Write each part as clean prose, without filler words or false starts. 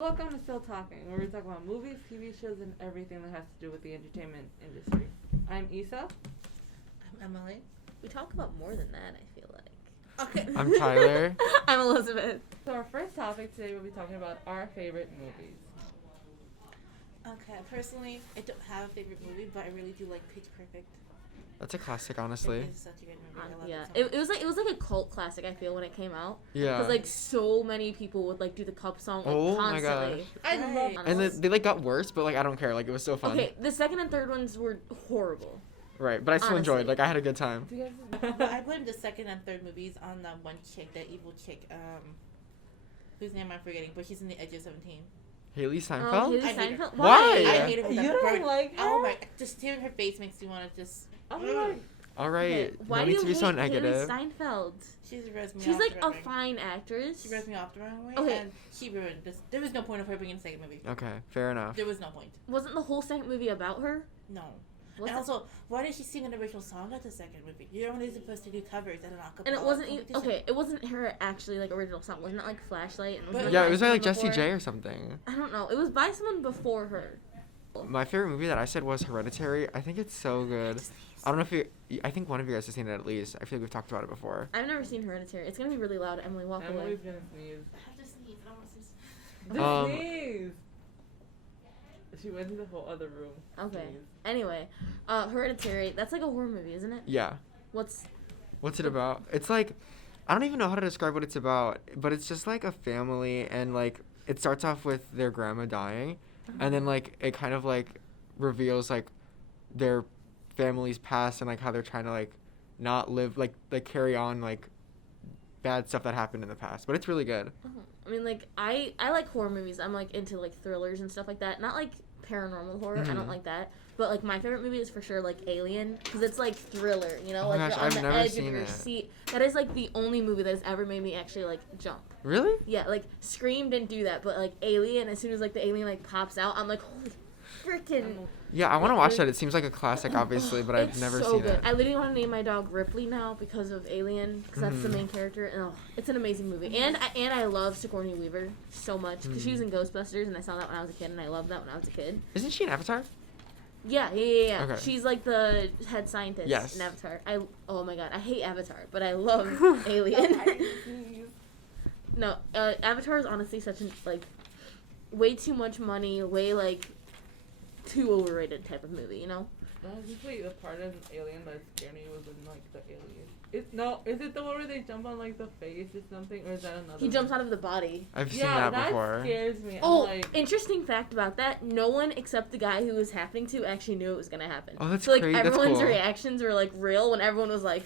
Welcome to Still Talking, where we talk about movies, TV shows, and everything that has to do with the entertainment industry. I'm Isela. I'm Emily. We talk about more than that, I feel like. Okay. I'm Tyler. I'm Elizabeth. So our first topic today, we'll be talking about our favorite movies. Okay, personally, I don't have a favorite movie, but I really do like Pitch Perfect. That's a classic, honestly. It is such a good movie. I love Yeah, it so it was like a cult classic. I feel when it came out. Yeah. Because like so many people would like do the cup song like, Oh my constantly. gosh. I love And they like got worse, but like I don't care. Like it was so fun. Okay, the second and third ones were horrible. Right, but I still Honestly. enjoyed. Like I had a good time. Do you But I blame the second and third movies on that one chick, that evil chick, whose name I'm forgetting, but she's in The Edge of 17. Haley Oh, Seinfeld. Haley I hate her. Steinfeld? Why? I hate her. with You that don't bird. like her? Oh my! Just hearing her face makes you want to just. I'm like, All right. Okay, why No do need you to be hate so Haley negative. Steinfeld? She's rubs me She's off like the a wrong way. fine actress. She rubs me off the wrong way, Okay. and she ruined this. There was no point of her being in the second movie. Okay, fair enough. There was no point. Wasn't the whole second movie about her? No. Was And it? also, why did she sing an original song at the second movie? You're only supposed to do covers and an acapella And it wasn't even competition. okay. It wasn't her actually like original song. Wasn't it like Flashlight? And But- it Yeah, by it was by like someone Jessie before? J or something. I don't know. It was by someone before her. My favorite movie that I said was Hereditary. I think it's so good. I don't know if you. I think one of you guys has seen it at least. I feel like we've talked about it before. I've never seen Hereditary. It's gonna be really loud. Emily, walk away. Emily's gonna sneeze. I have to sneeze. I don't want to sneeze. Just Um, sneeze! She went to the whole other room. Okay. Sneeze. Anyway, Hereditary. That's like a horror movie, isn't it? Yeah. What's What's it about? It's like, I don't even know how to describe what it's about, but it's just like a family, and like it starts off with their grandma dying, and then like it kind of like reveals like their family's past and like how they're trying to like not live like carry on like bad stuff that happened in the past. But it's really good. I mean, like I like horror movies. I'm like into like thrillers and stuff like that. Not like paranormal horror. I Mhm. don't like that. But like my favorite movie is for sure like Alien, because it's like thriller. You know, Oh my like gosh, you're on I've the never edge seen of your it. seat. That is like the only movie that has ever made me actually like jump. Really? Yeah, like Scream didn't do that, but like Alien, as soon as like the alien like pops out, I'm like, holy freaking. Yeah, I want to watch that. It seems like a classic, obviously, but I've It's never so seen good. it. I literally want to name my dog Ripley now because of Alien, because that's the Mhm. main character. And it's an amazing movie. And I love Sigourney Weaver so much because she was in Ghostbusters, and I saw that when I was a kid, and I loved that when I was a kid. Isn't she an Avatar? Yeah. Okay. She's like the head scientist Yes. in Avatar. Oh my god, I hate Avatar, but I love Alien. No, Avatar is honestly such an like way too much money, way like too overrated type of movie, you know? Usually the part of Alien that scared me was in like the Alien. Is it the one where they jump on like the face or something, or is that another? He jumps out of the body. I've seen Yeah, that before. scares me. Oh, I'm like, interesting fact about that. No one except the guy who was happening to actually knew it was going to happen. Oh, that's so, like, great. That's everyone's cool. reactions were, like, real when everyone was, like...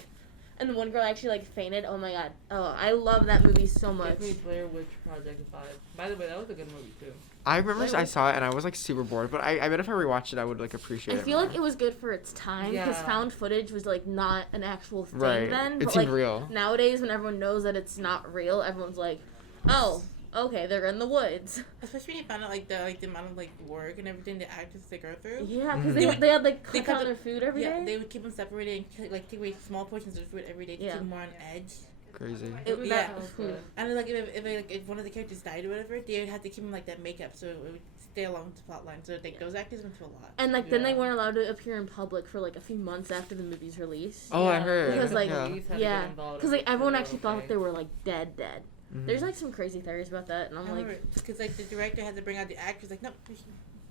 And the one girl actually, like, fainted. Oh, my God. Oh, I love that movie so much. gives me Blair Witch Project vibes. By the way, that was a good movie too. I remember Wait, I what? saw it and I was like super bored, but I bet if I rewatched it, I would like appreciate I it. feel more. like it was good for its time because Yeah. found footage was, like, not an actual thing Right. then. It But, seemed like, real. nowadays when everyone knows that it's not real, everyone's like, oh, okay, they're in the woods. Especially when you found out like the amount of like work and everything the actors they go through. Yeah, because Mhm. they had, like, They cook cut out the- their food every day. Yeah, they would keep them separated and like take away small portions of food every day to Yeah. keep them more on edge. Crazy. It- Yeah. that was good. cool. And then, like if one of the characters died or whatever, they would have to keep them like that makeup so it would stay along the plot line. So like those actors went through a lot. And like then they Yeah. weren't allowed to appear in public for like a few months after the movie's release. Oh, I Yeah, heard. Because, like, yeah. Police had to get Yeah, involved because to like make everyone sure actually they're thought okay. they were like dead. Mhm. There's like some crazy theories about that, and I'm I like, remember because like the director had to bring out the actors like no,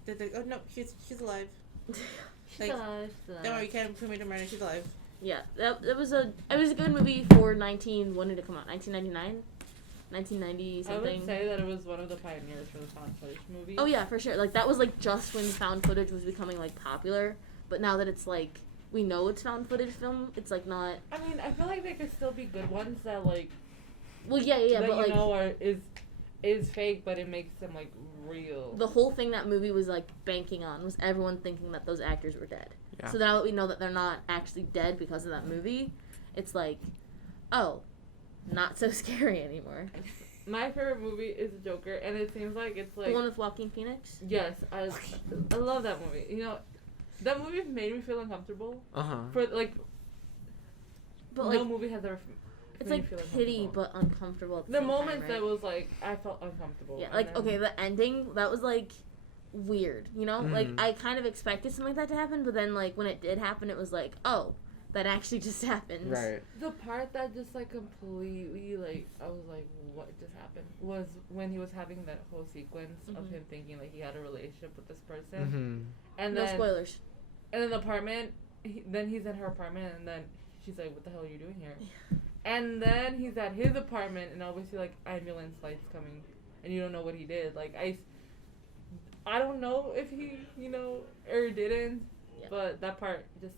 they're like, oh no, she's alive. Like, don't worry, you can't prove me to murder. She's alive. yeah, that was a good movie for when did it come out? 1999, 1990 I something. would say that it was one of the pioneers for the found footage movie. Oh yeah, for sure. Like that was like just when found footage was becoming like popular, but now that it's like we know it's found footage film, it's like not. I mean, I feel like there could still be good ones that like Well, yeah, that but you like know is fake, but it makes them like real. the whole thing that movie was like banking on was everyone thinking that those actors were dead. Yeah. So now that we know that they're not actually dead because of that movie, it's like, oh, not so scary anymore. My favorite movie is Joker, and it seems like it's like The one with Joaquin Phoenix? yes, I love that movie. You know, that movie made me feel uncomfortable Uh huh. for like But no like movie has ever It's Made you like feel pity uncomfortable. but uncomfortable at the The same moments time, that right? was like I felt uncomfortable. Yeah, and like then- okay, the ending that was like weird, you know? Like Mhm. I kind of expected something like that to happen, but then like when it did happen, it was like, oh, that actually just happened. Right. The part that just like completely like I was like, what just happened? Was when he was having that whole sequence of Mhm. him thinking like he had a relationship with this person, Mm-hmm. and No then spoilers. and then the apartment. Then he's in her apartment, and then she's like, "What the hell are you doing here?" And then he's at his apartment, and obviously like ambulance lights coming, and you don't know what he did. Like I don't know if he or didn't, Yeah. but that part just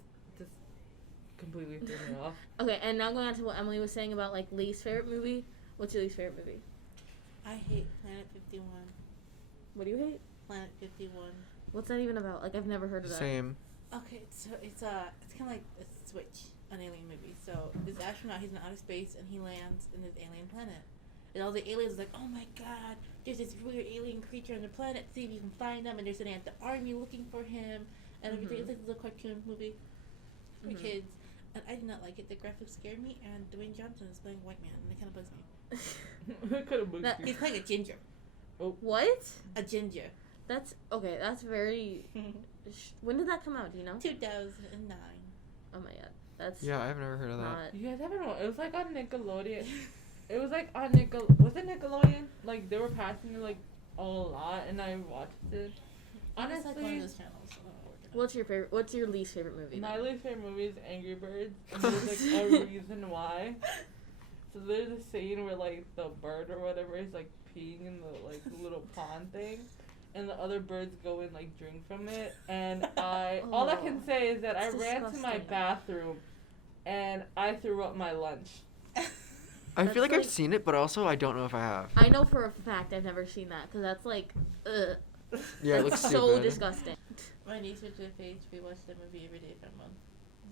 completely threw me off. Okay, and now going on to what Emily was saying about like least favorite movie. What's your least favorite movie? I hate Planet 51. What do you hate? Planet 51. What's that even about? Like I've never heard of that. Same. Okay, so it's kind of like a Switch, an alien movie. So this astronaut, he's in outer space, and he lands in this alien planet. And all the aliens are like, oh my god, there's this weird alien creature on the planet. See if you can find them. And they're sitting at the army looking for him. And everything. It's like a little cartoon movie for kids. And I did not like it. The graphics scared me. And Dwayne Johnson is playing a white man. And it kind of bugs me. It could have moved. That- He's playing a ginger. What? A ginger. That's okay. That's very. When did that come out? Do you know? 2009. Oh my god, that's Yeah, I've never heard of that. not. You guys ever know? It was like on Nickelodeon. It was like on Was it Nickelodeon? Like they were passing it like a lot, and I watched it. Honestly, like one of Honestly, those channels. I don't know what they're What's your favorite? What's your least favorite movie? my then? least favorite movie is Angry Birds, and there's like a reason why. So there's a scene where like the bird or whatever is like peeing in the like little pond thing, and the other birds go and like drink from it. And all I can say is that I It's ran to my disgusting. bathroom, and I threw up my lunch. I That's feel like like- I've seen it, but also I don't know if I have. I know for a fact I've never seen that because that's like, ugh. Yeah, it looks so stupid. disgusting. My niece went to a page. We watched that movie every day for a month.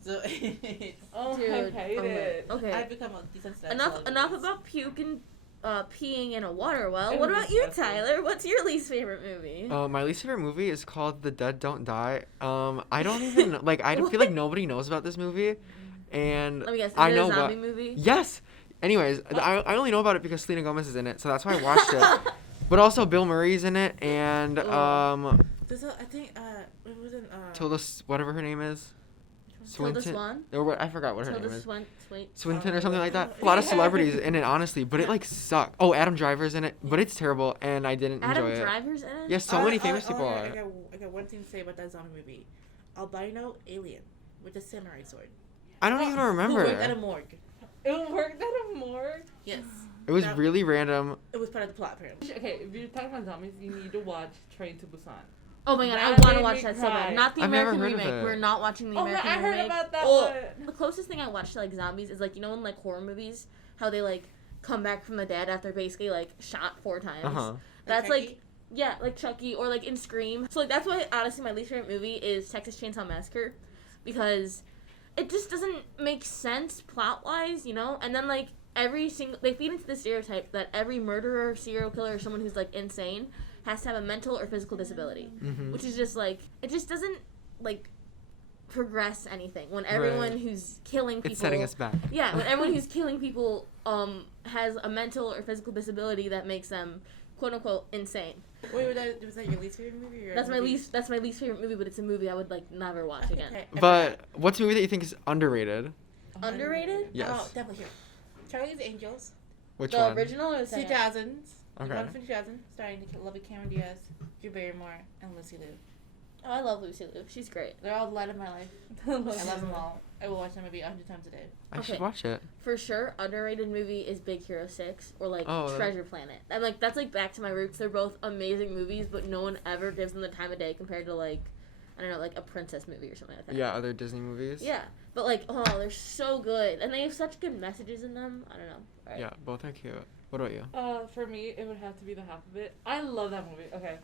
So it's, Oh, Dude, I hate it. Okay. I've become a desensitized. Enough about puking, peeing in a water well. It What was about you, disgusting. Tyler? What's your least favorite movie? My least favorite movie is called The Dead Don't Die. I don't even like. I don't feel like nobody knows about this movie, and Let me guess. Is I it know a zombie what. movie? Yes. Anyways, I only know about it because Selena Gomez is in it, so that's why I watched it. But also Bill Murray's in it, and There's a, I think it wasn't Tilda, whatever her name is, Tilda Swan. or what, I forgot what her Tilda name is. Swinton or something like that. A lot of celebrities in it, honestly, but it like sucked. Oh, Adam Driver's in it, but it's terrible, and I didn't Adam enjoy it. Driver's in it. Yes, so many famous people I are. got one thing to say about that zombie movie. Albino alien with a samurai sword. I don't even Who remember. worked at a morgue. It worked at a morgue. Yes. It was That- really random. It was part of the plot, apparently. Okay, if you're talking about zombies, you need to watch Train to Busan. Oh my god, I That want to made watch me that so cry. bad. Not the I've never American heard of remake. it. We're not watching the Oh, American I heard remake. about that Oh, one. the closest thing I watched to like zombies is like in like horror movies, how they like come back from the dead after basically like shot 4 times. Uh huh. That's Chucky? like yeah, like Chucky or like in Scream. So like that's why honestly my least favorite movie is Texas Chainsaw Massacre, because it just doesn't make sense plot wise, you know. And then like every single they feed into the stereotype that every murderer, serial killer, or someone who's like insane has to have a mental or physical disability, Mhm. which is just like it just doesn't like progress anything when everyone Right. who's killing people It's setting us back. yeah, when everyone who's killing people has a mental or physical disability that makes them quote unquote insane. Wait, was that your least favorite movie? Or That's my movie? least favorite movie, but it's a movie I would like never watch Okay, again. okay. But what's a movie that you think is underrated? Underrated? Yes. Oh, definitely here. Charlie's Angels. Which The one? original or the second? 2000s. Okay. One from 2000, starring lovely Cameron Diaz, Drew Barrymore, and Lucy Liu. Oh, I love Lucy Liu. She's great. They're all the light of my life. I love them all. I will watch that movie 100 times a day. I Okay. should watch it. For sure, underrated movie is Big Hero 6 or like Oh, that- Treasure Planet. And like that's like back to my roots. They're both amazing movies, but no one ever gives them the time of day compared to like I don't know, like a princess movie or something like that. Yeah, other Disney movies. Yeah. But like, oh, they're so good. And they have such good messages in them. I don't know. Right. Yeah, both are cute. What about you? For me, it would have to be The Half of It. I love that movie. Okay.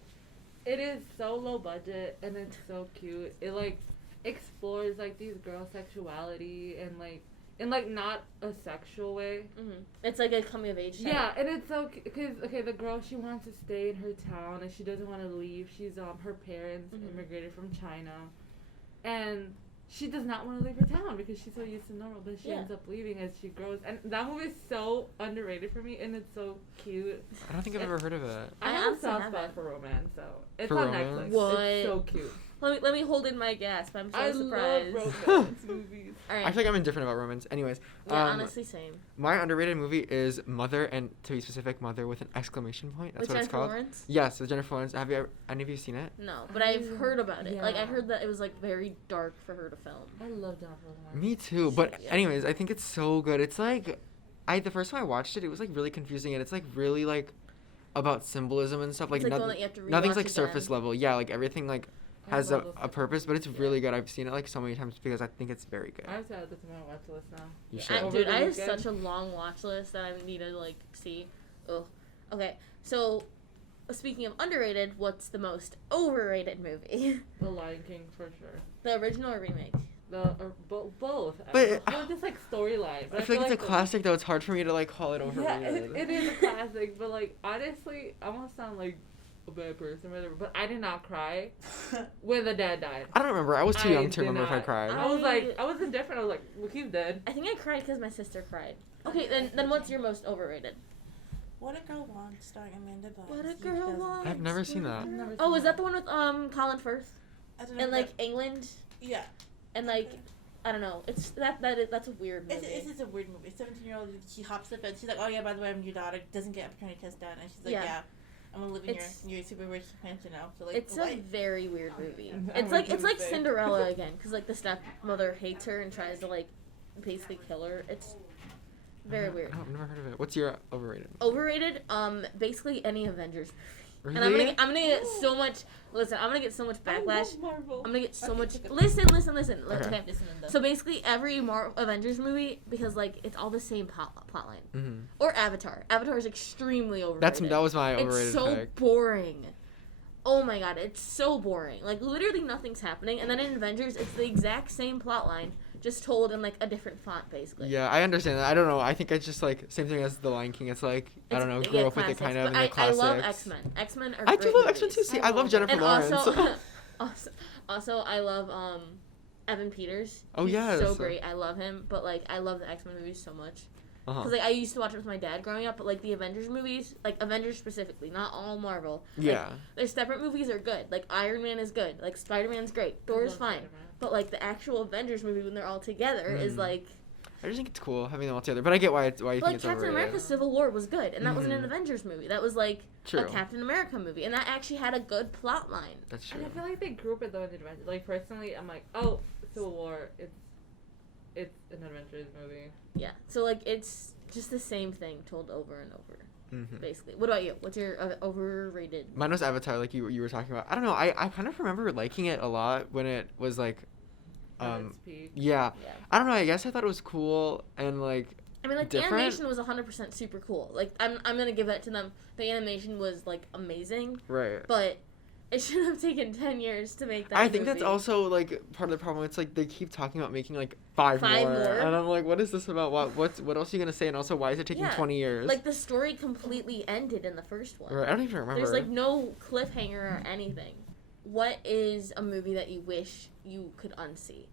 It is so low budget and it's so cute. It like explores like these girls' sexuality and like in like not a sexual way. Mm-hmm. It's like a coming of age. Yeah, and it's so because okay, the girl she wants to stay in her town and she doesn't want to leave. She's her parents Mhm. immigrated from China, and she does not want to leave her town because she's so used to normal, but she ends up leaving as she grows. And that movie is so underrated for me, and it's so cute. I don't think I've ever heard of it. I have a soft spot for romance, so it's For on romance? Netflix. What? It's so cute. Let me hold in my gasp. I'm so I surprised. love romance movies. All right. I feel like I'm indifferent about romance. Anyways, Yeah, honestly, same. my underrated movie is Mother, and to be specific, Mother with an exclamation point. That's With what it's Jennifer called. Lawrence? Yes, with Jennifer Lawrence. Have you ever, any of you seen it? No, but I've heard about it. Like I Yeah. heard that it was like very dark for her to film. I love Jennifer Lawrence. Me too. But Yeah. anyways, I think it's so good. It's like, the first time I watched it, it was like really confusing, and it's like really like about symbolism and stuff. Like, It's like one that you have to nothing's rewatch like surface again. level. Yeah, like everything like I has love those a purpose, but it's really good. I've seen it like so many times because I think it's very good. I have to add this to my watch list now. You Yeah. should. Over Dude, the I have weekend. such a long watch list that I need to like see. Oh, okay. So, speaking of underrated, what's the most overrated movie? The Lion King for sure. The original or remake? Both. But- well, just like storyline. I feel like it's a classic though. It's hard for me to like call it Yeah, overrated. it is a classic, but like honestly, I won't sound like a bad person or whatever, but I did not cry when the dad died. I don't remember. I was too I young to did remember if I not. cried. I was like, I was indifferent. I was like, well, he's dead. I think I cried because my sister cried. Okay, then what's your most overrated? What a Girl Wants, starring Amanda Bynes. What a Huge Girl dozen. wants. I've never seen that. Oh, is that the one with Colin Firth I don't know and if like England yeah. and like I don't know. It's that's a weird movie. It's just a weird movie. 17-year-old, she hops the fence. She's like, oh yeah, by the way, I'm your daughter. Doesn't get a paternity test done, and she's like, Yeah. yeah, I'm gonna live in It's- your super rich mansion now. So like, It's a what? very weird movie. I It's was like gonna say. Cinderella again, because like the stepmother hates her and tries to like basically kill her. It's very weird. I've never heard of it. What's your overrated? Overrated. Basically any Avengers. Really? And I'm gonna get so much. Listen, I'm gonna get so much I backlash. love Marvel. I'm gonna get so Okay, much. okay. Listen. Okay. Okay. Listen to them. So basically, every Avengers movie, because like it's all the same plotline. Mm-hmm. Or Avatar. Avatar is extremely overrated. That was my It's overrated so pick. boring. Oh my god, it's so boring. Like literally nothing's happening, and then in Avengers, it's the exact same plotline, just told in like a different font, basically. Yeah, I understand that. I don't know. I think it's just like same thing as The Lion King. It's like I don't know, grew up with it kind of in the I classics. love X-Men. X-Men are I great do love X-Men too. movies. See, I love Jennifer And Lawrence. also I love Evan Peters. Oh, He's yes. so great. I love him, but like I love the X-Men movies so much. Uh-huh. Because like I used to watch it with my dad growing up, but like the Avengers movies, like Avengers specifically, not all Marvel. Yeah. Their separate movies are good. Like Iron Man is good. Like Spider-Man's great. Thor's love fine. Spider-Man. But like the actual Avengers movie when they're all together is Mm. like I just think it's cool having them all together. But I get why you think like it's Captain overrated. America Civil War was good, and that wasn't an Mhm. Avengers movie. That was like True. a Captain America movie, and that actually had a good plot line. That's true. And I feel like they group it though in adventures. Like personally, I'm like, oh, Civil War. It's an adventures movie. Yeah. So like it's just the same thing told over and over, Mm-hmm. basically. What about you? What's your overrated? Mine was Avatar, like you were talking about. I don't know. I kind of remember liking it a lot when it was like, At its peak. yeah. Yeah. I don't know. I guess I thought it was cool and like. I mean, like Different? the animation was 100% super cool. Like I'm gonna give that to them. The animation was like amazing, Right. but it should have taken 10 years to make that. I think that's movie. also like part of the problem. It's like they keep talking about making like five more, and I'm like, what is this about? What else are you gonna say? And also, why is it taking Yeah, 20 years? Like the story completely ended in the first one. Right, I don't even remember. There's like no cliffhanger or anything. What is a movie that you wish you could unsee?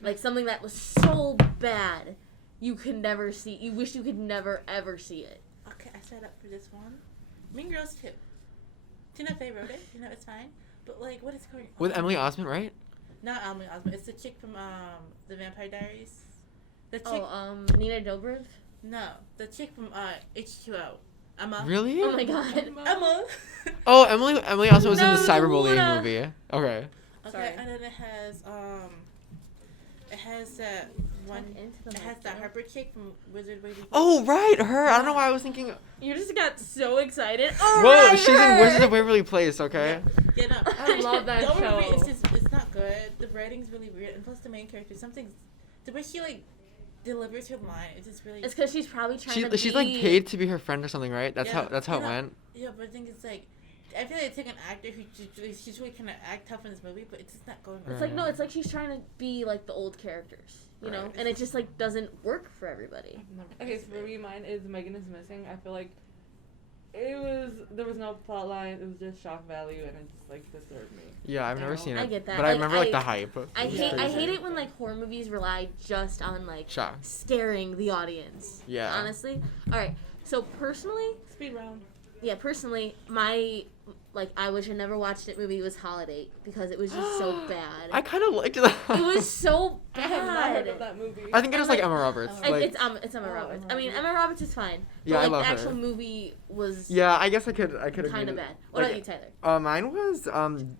Like something that was so bad you could never see. You wish you could never ever see it. Okay, I set up for this one. Mean Girls 2. Tina Fey wrote it. You know, it's fine. But like, what is going on? With Emily Osment, right? Not Emily Osment. It's the chick from the Vampire Diaries. The chick. Oh, Nina Dobrev. No, the chick from H2O. Emma. Really? Oh my god. Emma. Oh, Emily Osment was in the No, cyberbullying no. movie. Okay. Sorry. Okay, and then it has that one. Into the It has mic, that yeah. Harper chick from Wizard Way Before. Oh, right, her. I don't know why I was thinking. You just got so excited. Oh, Whoa, right, she's in her! Wizards of Waverly Place. Okay. Yeah, no. I love that The overall show. it's not good. The writing's really weird, and plus the main character, the way she like delivers her line, it's just really. It's because she's probably trying to She's be... like paid to be her friend or something, right? That's Yeah, how it yeah. went. Yeah, but the thing is like, I feel like it's like an actor who she's really trying to act tough in this movie, but it's just not going. It's like, no, it's like she's trying to be like the old characters, you know? Right. And it just like doesn't work for everybody. Okay, so for me, mine is Megan is Missing. I feel like there was no plot line. It was just shock value, and it just like disturbed me. Yeah, I've never seen it. I get that. But I remember like the hype. I hate it when like horror movies rely just on like Shock. scaring the audience. Yeah. Honestly. All right. So personally, Speed round. yeah, personally, my I wish I never watched it movie was Holiday because it was just so bad. I kind of liked that. It was so I have not heard bad. of that movie. I think it was like Emma Roberts. Like, It's Emma Roberts. I mean, Emma Roberts is fine. Yeah, but, I love the her. actual movie was yeah, I guess I could agree. kind of to- bad. What like, about you, Tyler? Mine was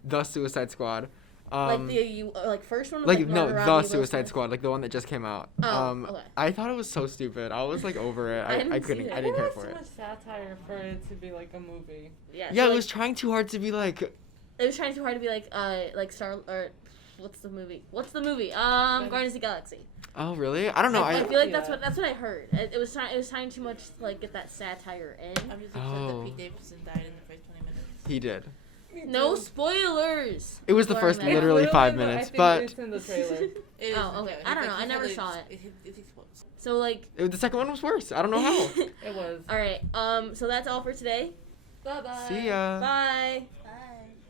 The Suicide Squad. First one was Like Margot no, Robbie, The Will Suicide Smith. Squad, like the one that just came out. Oh, okay. I thought it was so stupid. I was like over it. I didn't I see couldn't. it. I didn't care There for was it. so much satire for it to be like a movie. Yeah, Yeah, so, it was trying too hard to be like. It was trying too hard to be like Star or what's the movie? Guardians of the Galaxy. Oh really? I don't know. I I feel like Yeah. that's what I heard. It was trying too much to like get that satire in. I'm just upset Oh. that Pete Davidson died in the first 20 minutes. he did. No spoilers. It was the Or first Matt. literally It's 5 in the- minutes, I think but it's in the trailer. It is Oh, okay. I don't know. I never saw it. It explodes. So like, the second one was worse. I don't know how. It was. all right. So that's all for today. Bye bye. See ya. Bye.